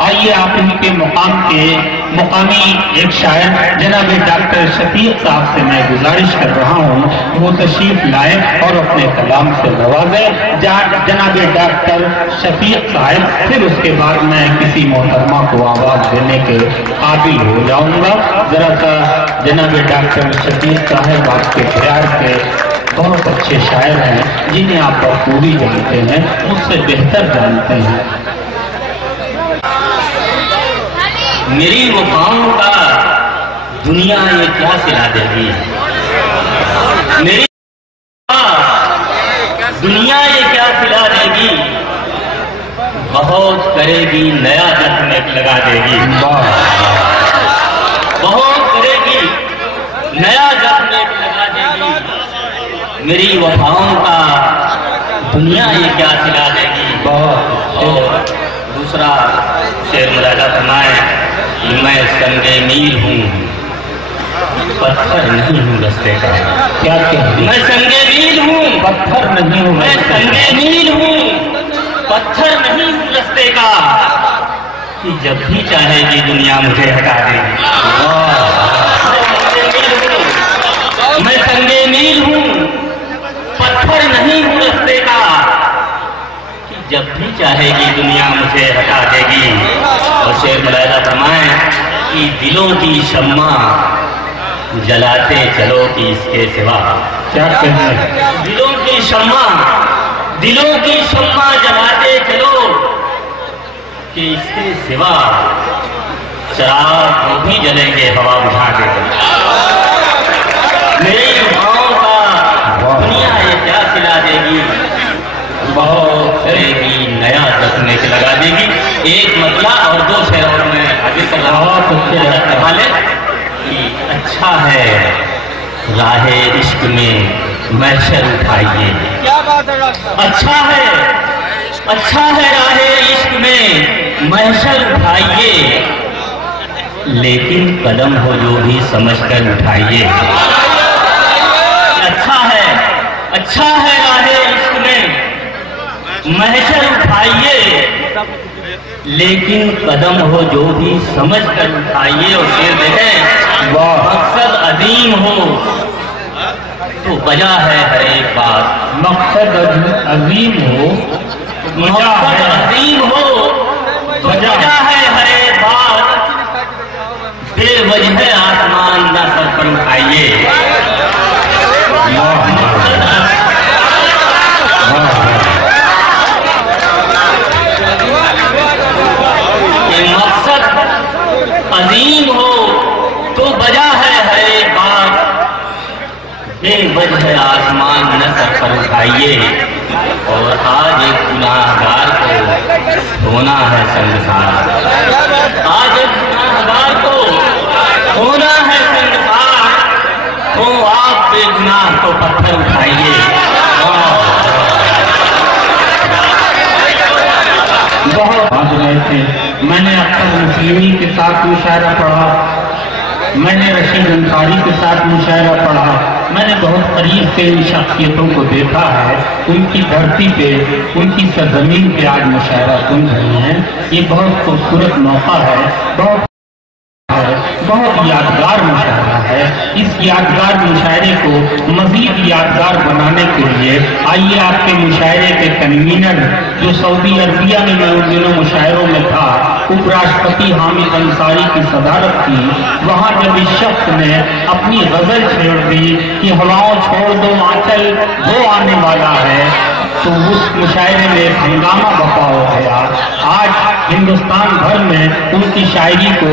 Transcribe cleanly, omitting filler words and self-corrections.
आइए आप इनके मुकामी एक शायर जनाब डॉक्टर शफीक साहब से मैं गुजारिश कर रहा हूँ वो तशरीफ लाए और अपने कलाम से नवाजे। जनाब डॉक्टर शफीक साहब, फिर उसके बाद मैं किसी मोहतरमा को आवाज देने के काबिल हो जाऊंगा। जरा सा जनाब डॉक्टर शफीक साहब आपके प्यार के बहुत अच्छे शायर हैं जिन्हें आप बखूबी जानते हैं, मुझसे बेहतर जानते हैं। मेरी वफाओं का दुनिया ये क्या सिला देगी, मेरी दुनिया ये क्या सिला देगी, बहुत करेगी नया जख्म लगा देगी, बहुत करेगी नया जख्म लगा देगी, मेरी वफाओं का दुनिया ये क्या सिला देगी। और दूसरा शेर मुरादा फरमाए, मैं संगे मील हूँ पत्थर नहीं हूँ रस्ते का। क्या कहते? मैं संगे मील हूँ पत्थर नहीं हूँ, मैं संगे मील हूँ पत्थर नहीं हूँ रस्ते का, कि जब भी चाहेगी दुनिया मुझे हटा देगी। मैं संगे मील हूँ पत्थर नहीं हूँ रस्ते का, जब भी चाहेगी दुनिया मुझे हटा देगी। और शेर मुलायदा फरमाए कि दिलों की शम्मा जलाते चलो कि इसके सिवा। क्या कहते हैं? दिलों की शम्मा जलाते चलो कि इसके सिवा चराग वो भी जलेंगे हवा बुझा के। मेरी वफाओं का दुनिया ये क्या सिला देगी, बहुत करेगी नया जख्म लगा देगी। एक मतला और दो शेर में आगे कर रहा हूँ कि अच्छा है राहे इश्क में महशर उठाइए। क्या बात है डॉक्टर? अच्छा है राहे इश्क में महशर उठाइए, लेकिन कदम हो जो भी समझ कर उठाइए। अच्छा है राहे इश्क में महशर उठाइए, लेकिन कदम हो जो भी समझ कर उठाइए। और शेर देखें, मकसद अजीम हो तो वजह है हर एक बात। मकसद अजीम हो, मकसद अजीम हो तो वजह है हर एक बात, बेवजह आसमान न सर पर उठाइए। अजीम हो तो वजह है हर एक बात, बेवजह आसमान न सर पर उठाइए। और आज एक गुनाहगार को होना है संसार, आज एक गुनाहगार को होना है संसार, तो आप बेगुनाह को पत्थर उठाइए। बहुत बात रहे थे। मैंने अख्तर मुस्लिमी के साथ मुशायरा पढ़ा, मैंने रशीद अंसारी के साथ मुशायरा पढ़ा, मैंने बहुत करीब से इन शख्सियतों को देखा है। उनकी धरती पे, उनकी सरजमीन पे आज मुशायरा सुन रहे हैं। ये बहुत खूबसूरत मौका है, बहुत यादगार मुशायरा है। इस यादगार मुशायरे को मजीद यादगार बनाने के लिए आइए आपके मुशायरे के कन्वीनर जो सऊदी अरबिया में मैं उन दिनों मुशायरों में था, उपराष्ट्रपति हामिद अंसारी की सदारत थी, वहाँ जब इस शख्स ने अपनी गजल छेड़ दी कि हवाओं छोड़ दो आंचल वो आने वाला है, तो उस मुशायरे में हंगामा बपा हो गया। आज हिंदुस्तान भर में उनकी शायरी को